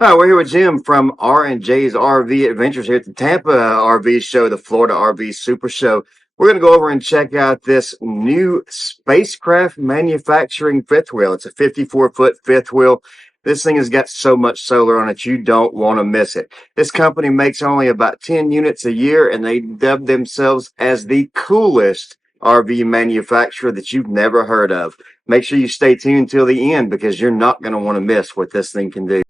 Hi, we're here with Jim from R&J's RV Adventures here at the Tampa RV Show, the Florida RV Super Show. We're going to go over and check out this new SpaceCraft Manufacturing fifth wheel. It's a 54-foot fifth wheel. This thing has got so much solar on it, you don't want to miss it. This company makes only about 10 units a year, and they dub themselves as the coolest RV manufacturer that you've never heard of. Make sure you stay tuned till the end because you're not going to want to miss what this thing can do.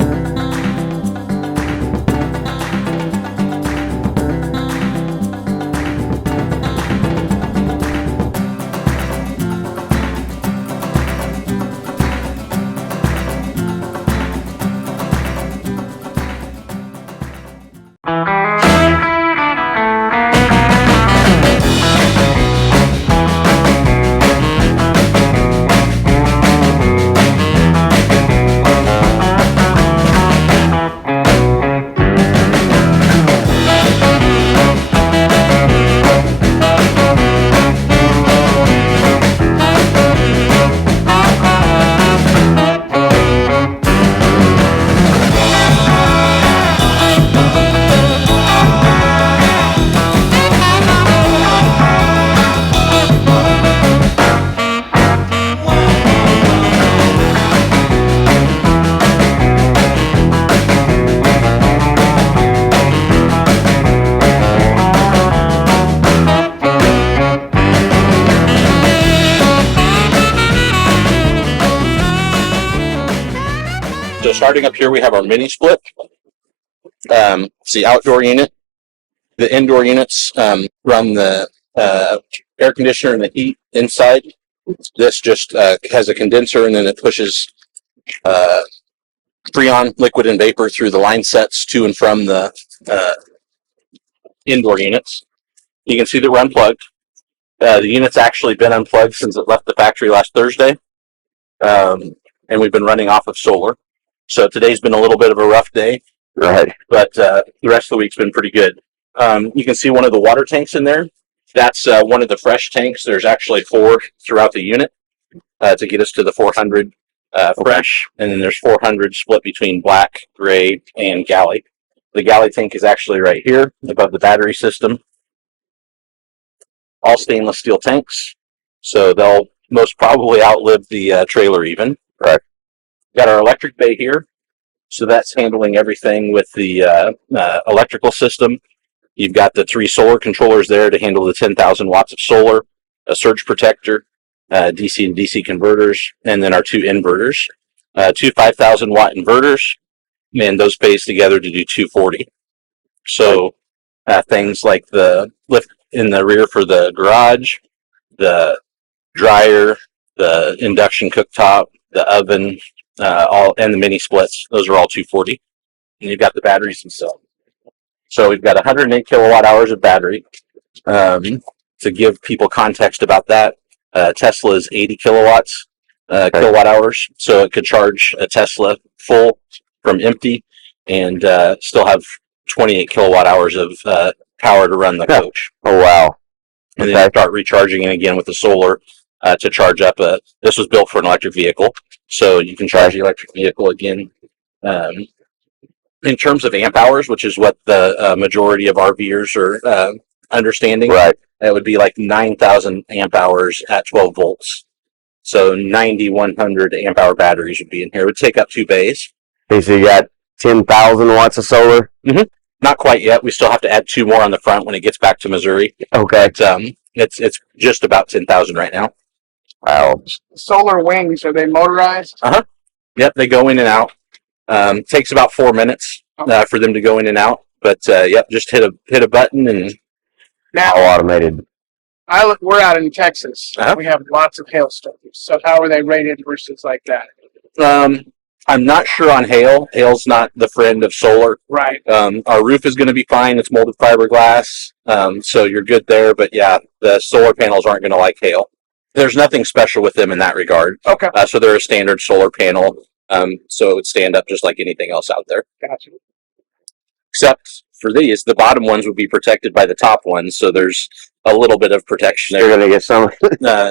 So starting up here, we have our mini split. It's the outdoor unit. The indoor units run the air conditioner and the heat inside. This just has a condenser, and then it pushes Freon, liquid and vapor, through the line sets to and from the indoor units. You can see that we're unplugged. The unit's actually been unplugged since it left the factory last Thursday, and we've been running off of solar. So today's been a little bit of a rough day, Right. but the rest of the week's been pretty good. You can see one of the water tanks in there. That's one of the fresh tanks. There's actually 4 throughout the unit to get us to the 400 fresh, and then there's 400 split between black, gray, and galley. The galley tank is actually right here above the battery system. All stainless steel tanks, so they'll most probably outlive the trailer even. Right. Got our electric bay here, so that's handling everything with the electrical system. You've got the 3 solar controllers there to handle the 10,000 watts of solar, a surge protector, DC and DC converters, and then our 2 inverters. 2 5,000 watt inverters, and those pays together to do 240. So things like the lift in the rear for the garage, the dryer, the induction cooktop, the oven, all, and the mini splits, those are all 240. And you've got the batteries themselves. So we've got 108 kilowatt hours of battery. To give people context about that, Tesla is 80 kilowatts, kilowatt hours. So it could charge a Tesla full from empty and still have 28 kilowatt hours of power to run the coach. Oh, wow. And then start recharging it again with the solar to charge up. This was built for an electric vehicle, so you can charge the electric vehicle again. In terms of amp hours, which is what the majority of RVers are understanding, Right. that would be like 9,000 amp hours at 12 volts. So 9,100 amp hour batteries would be in here. It would take up 2 bays. Okay, so you got 10,000 watts of solar? Not quite yet. We still have to add 2 more on the front when it gets back to Missouri. Okay. But, it's just about 10,000 right now. Wow. Solar wings, are they motorized? Yep, they go in and out. Takes about 4 minutes for them to go in and out. But yep, just hit a button and Now, All automated. we're out in Texas. Uh-huh. We have lots of hailstones. So how are they rated versus like that? I'm not sure on hail. Hail's not the friend of solar. Right. Our roof is going to be fine. It's molded fiberglass, so you're good there. But yeah, the solar panels aren't going to like hail. There's nothing special with them in that regard. Okay. So they're a standard solar panel, so it would stand up just like anything else out there. Gotcha. Except for these, the bottom ones would be protected by the top ones, so there's a little bit of protection You're there. going to get some.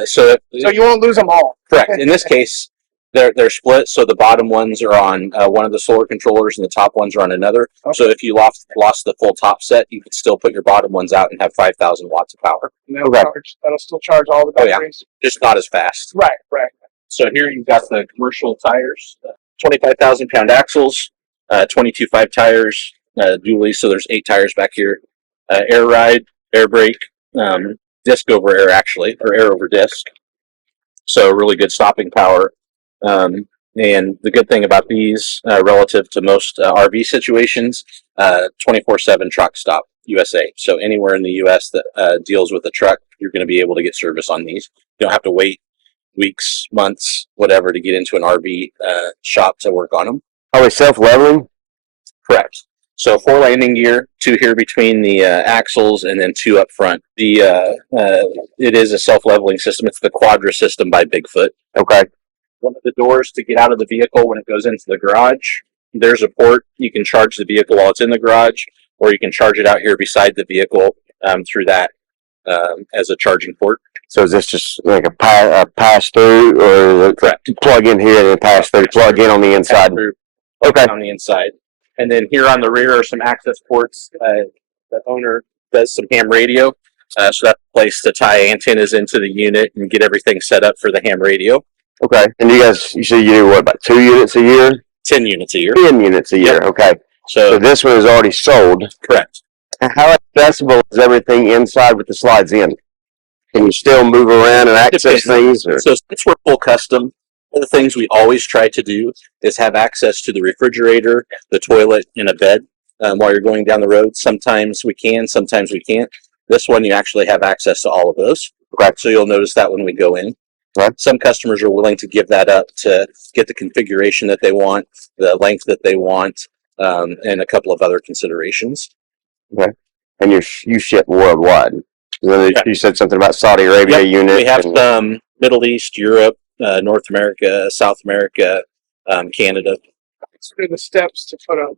So So you won't lose them all. correct. In this case, They're split, so the bottom ones are on one of the solar controllers, and the top ones are on another. Okay. So if you lost the full top set, you could still put your bottom ones out and have 5,000 watts of power. And that'll still charge all the batteries. Just not as fast. Right, right. So here you've got the commercial tires, 25,000 pound axles, 22.5 tires, dually. So there's 8 tires back here. Air ride, air brake, disc over air actually, or air over disc. So really good stopping power. And the good thing about these, relative to most RV situations, 24/7 truck stop USA. So anywhere in the US that deals with a truck, you're going to be able to get service on these. You don't have to wait weeks, months, whatever, to get into an RV shop to work on them. Are they self-leveling? Correct. So 4 landing gear, 2 here between the axles, and then 2 up front. It is a self-leveling system. It's the Quadra system by Bigfoot. Okay. One of the doors to get out of the vehicle when it goes into the garage, there's a port. You can charge the vehicle while it's in the garage, or you can charge it out here beside the vehicle through that as a charging port. So is this just like a pass through, or plug in here and then pass through? Plug in on the inside. Okay. On the inside, and then here on the rear are some access ports. The owner does some ham radio, so that's a place to tie antennas into the unit and get everything set up for the ham radio. Okay. And you say you do what, about 2 units a year? 10 units a year. 10 units a year. Yep. Okay. So this one is already sold. Correct. And how accessible is everything inside with the slides in? Can you still move around and access things? Or? So since we're full custom, one of the things we always try to do is have access to the refrigerator, the toilet, and a bed while you're going down the road. Sometimes we can, sometimes we can't. This one, you actually have access to all of those. Okay. So you'll notice that when we go in. Right. Some customers are willing to give that up to get the configuration that they want, the length that they want, and a couple of other considerations. Okay. And you ship worldwide. You said something about Saudi Arabia unit. We have some Middle East, Europe, North America, South America, Canada. What are the steps to put up?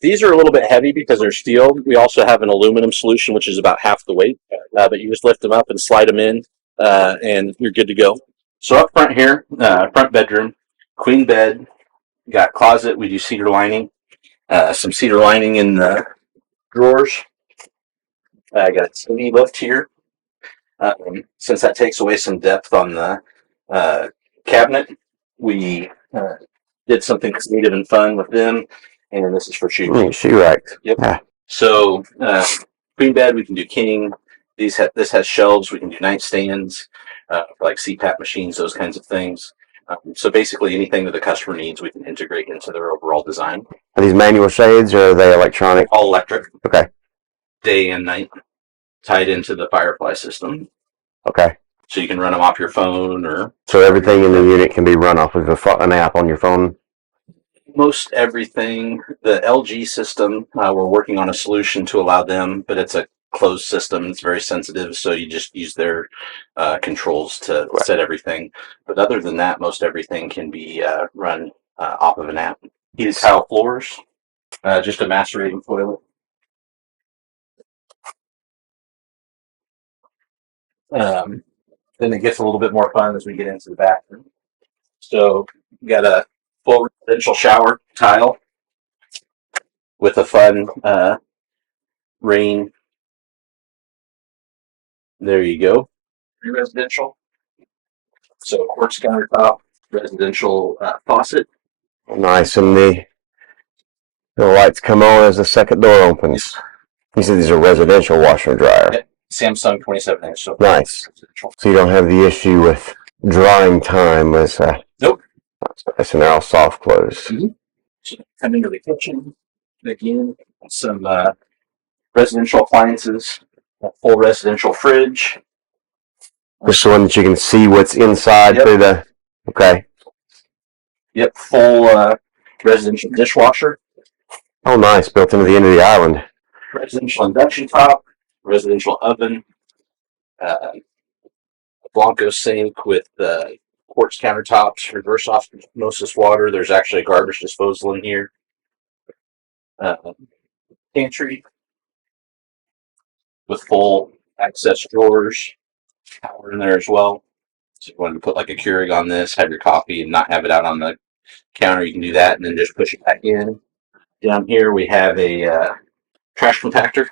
These are a little bit heavy because they're steel. We also have an aluminum solution, which is about half the weight. But you just lift them up and slide them in, and you're good to go. So up front here, front bedroom, queen bed, got closet. We do cedar lining, some cedar lining in the drawers. I got a TV lift here. Since that takes away some depth on the cabinet, we did something creative and fun with them, and this is for shoe shoe racks. Yep. Yeah. So queen bed, we can do king. This has shelves. We can do nightstands, for like CPAP machines, those kinds of things. So basically, anything that the customer needs, we can integrate into their overall design. Are these manual shades or are they electronic? All electric. Okay. Day and night, tied into the Firefly system. Okay. So you can run them off your phone, or so everything in the unit can be run off of an app on your phone. Most everything. The LG system, we're working on a solution to allow them, but it's a closed system. It's very sensitive, so you just use their controls to set everything. But other than that, most everything can be run off of an app. Heated tile floors, just a macerating toilet. Then it gets a little bit more fun as we get into the bathroom. So you got a full residential shower tile with a fun rain. There you go. Residential. So quartz countertop, residential faucet. Nice, and the lights come on as the second door opens. You said these are residential washer and dryer. Yep. Samsung 27-inch. So nice. So you don't have the issue with drying time as nope. And they're all soft close. Mm-hmm. So come into the kitchen again. Some residential appliances. A full residential fridge. Just the one that you can see what's inside through the. Okay. Yep. Full residential dishwasher. Oh, nice. Built into the end of the island. Residential induction top. Residential oven. A Blanco sink with quartz countertops, reverse osmosis water. There's actually a garbage disposal in here. Pantry with full access drawers, power in there as well. So if you wanted to put like a Keurig on this, have your coffee, and not have it out on the counter, you can do that, and then just push it back in. Down here we have a trash compactor.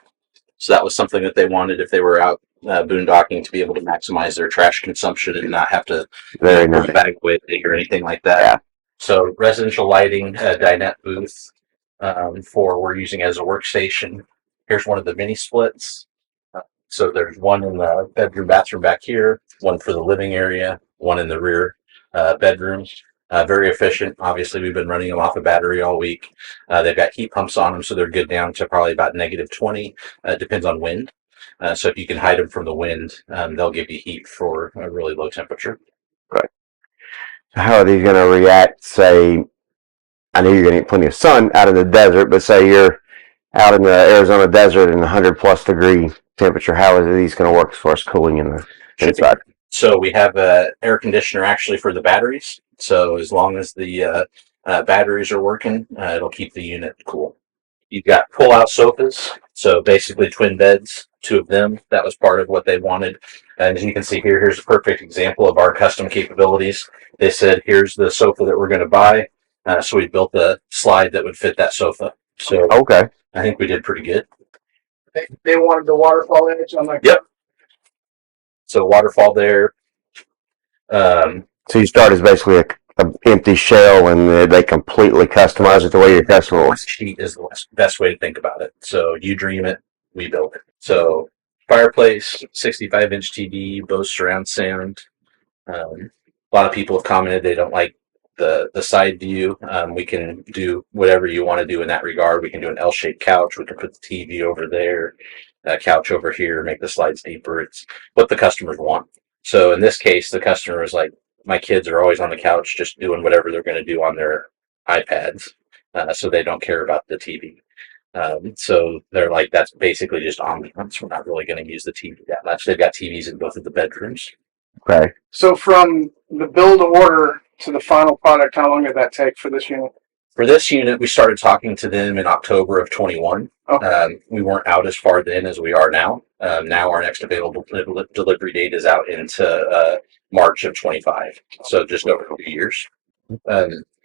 So that was something that they wanted if they were out boondocking, to be able to maximize their trash consumption and not have to Very throw nice. a bag away or anything like that. Yeah. So residential lighting, dinette booth for we're using as a workstation. Here's one of the mini splits. So there's one in the bedroom, bathroom back here, one for the living area, one in the rear bedroom. Very efficient. Obviously, we've been running them off a battery all week. They've got heat pumps on them, so they're good down to probably about -20. Depends on wind. So if you can hide them from the wind, they'll give you heat for a really low temperature. Right. How are these going to react? Say, I know you're going to get plenty of sun out in the desert, but say you're out in the Arizona desert in 100+ degree temperature. How are these going to work as far as cooling in the inside? So we have an air conditioner actually for the batteries. So as long as the batteries are working, it'll keep the unit cool. You've got pull-out sofas, so basically twin beds, 2 of them. That was part of what they wanted. And as you can see here, here's a perfect example of our custom capabilities. They said, here's the sofa that we're going to buy. So we built a slide that would fit that sofa. So Okay. I think we did pretty good. They wanted the waterfall edge on like. Yep. So waterfall there. So you start as basically a empty shell, and they completely customize it the way your customer wants. Sheet is the best way to think about it. So you dream it, we build it. So fireplace, 65-inch TV, Bose surround sound. A lot of people have commented they don't like the side view. We can do whatever you want to do in that regard. We can do an L-shaped couch. We can put the TV over there, a couch over here, make the slides deeper. It's what the customers want. So in this case, the customer is like, my kids are always on the couch just doing whatever they're going to do on their iPads, so they don't care about the TV. So they're like, that's basically just ambiance. We're not really going to use the TV that much. They've got TVs in both of the bedrooms. Okay. So from the build order to the final product, how long did that take for this unit? For this unit, we started talking to them in October of 21. Okay. We weren't out as far then as we are now. Now our next available delivery date is out into March of 25. So just over 2 years.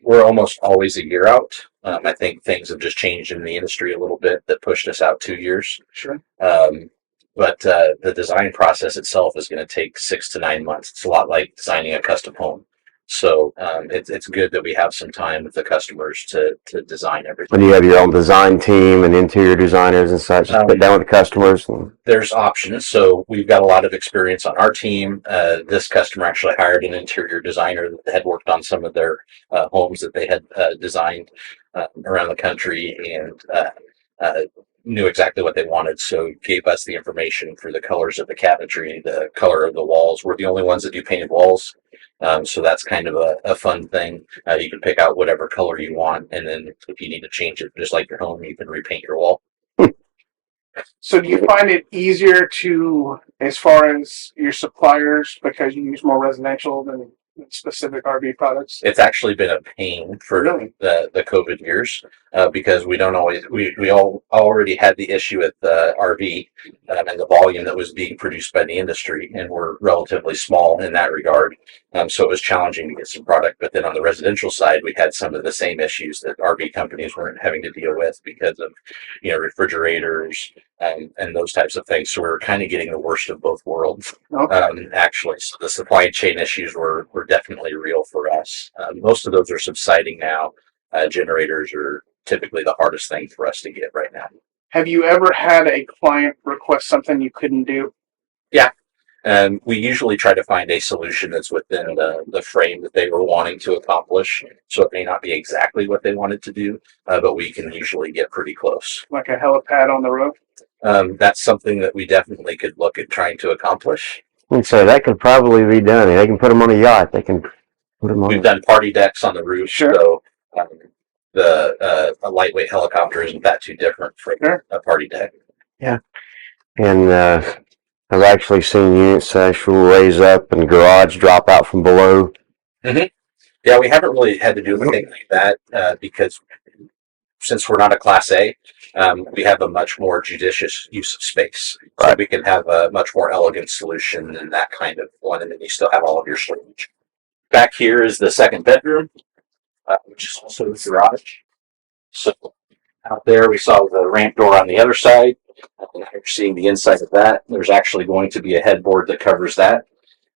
We're almost always a year out. I think things have just changed in the industry a little bit that pushed us out 2 years. Sure. But the design process itself is going to take 6 to 9 months. It's a lot like designing a custom home. So it's good that we have some time with the customers to design everything. And you have your own design team and interior designers and such. Sit down with the customers. There's options. So we've got a lot of experience on our team. This customer actually hired an interior designer that had worked on some of their homes that they had designed around the country, and knew exactly what they wanted. So gave us the information for the colors of the cabinetry, the color of the walls. We're the only ones that do painted walls. So that's kind of a fun thing. You can pick out whatever color you want, and then if you need to change it, just like your home, you can repaint your wall. So do you find it easier to, as far as your suppliers, because you use more residential than specific RV products? It's actually been a pain for Really? the COVID years because we don't always we all already had the issue with the RV and the volume that was being produced by the industry, and we're relatively small in that regard. So it was challenging to get some product. But then on the residential side, we had some of the same issues that RV companies weren't having to deal with because of refrigerators and those types of things. So we were kind of getting the worst of both worlds. Okay. Actually, so the supply chain issues were definitely real for us. Most of those are subsiding now. Generators are typically the hardest thing for us to get right now. Have you ever had a client request something you couldn't do? Yeah. And we usually try to find a solution that's within the frame that they were wanting to accomplish. So it may not be exactly what they wanted to do, but we can usually get pretty close. Like a helipad on the roof? That's something that we definitely could look at trying to accomplish. And so that could probably be done. They can put them on a yacht. They can put them on. We've done party decks on the roof, Sure. so a lightweight helicopter isn't that too different from a party deck. Yeah. And I've actually seen units actually raise up and garage drop out from below. Mm-hmm. Yeah, we haven't really had to do anything like that because since we're not a Class A, we have a much more judicious use of space. So we can have a much more elegant solution than that kind of one, and then you still have all of your storage. Back here is the second bedroom, which is also the garage. So out there, we saw the ramp door on the other side. Now you're seeing the inside of that. There's actually going to be a headboard that covers that.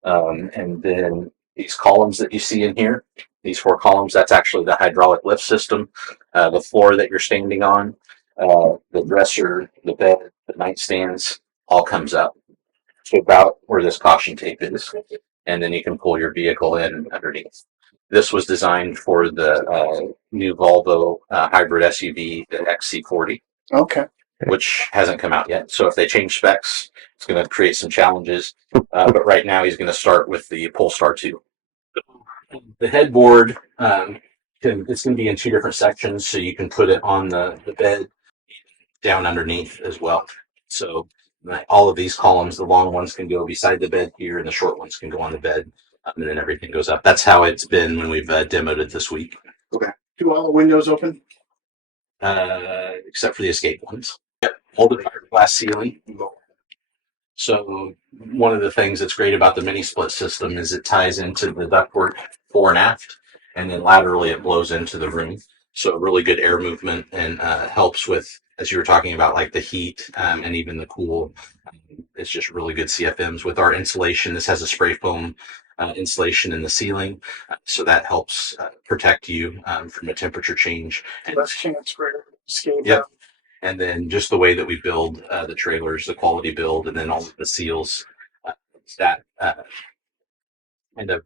And then these columns that you see in here, these 4 columns, that's actually the hydraulic lift system. The floor that you're standing on, the dresser, the bed, the nightstands, all comes up to about where this caution tape is. And then you can pull your vehicle in underneath. This was designed for the new Volvo hybrid SUV, the XC40. Okay. Which hasn't come out yet. So if they change specs, it's going to create some challenges. But right now, he's going to start with the Polestar 2. The headboard, it's going to be in 2 different sections, so you can put it on the bed, down underneath as well. So all of these columns, the long ones can go beside the bed here, and the short ones can go on the bed, and then everything goes up. That's how it's been when we've demoed it this week. Okay. Do all the windows open? Except for the escape ones. Yep, molded fiberglass ceiling. So one of the things that's great about the mini split system is it ties into the ductwork fore and aft, and then laterally it blows into the room. So really good air movement, and helps with, as you were talking about, like the heat and even the cool. It's just really good CFMs. With our insulation, this has a spray foam insulation in the ceiling, so that helps protect you from a temperature change. And less chance for escape. Yep. And then just the way that we build the trailers, the quality build, and then all of the seals, that kind of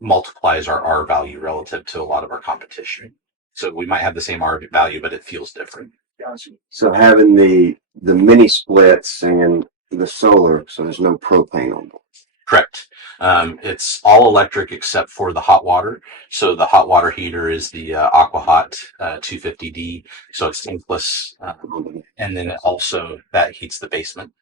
multiplies our R value relative to a lot of our competition. So we might have the same R value, but it feels different. So having the mini splits and the solar, so there's no propane on board. Correct. It's all electric except for the hot water. So the hot water heater is the AquaHot 250D. So it's tankless, and then also that heats the basement.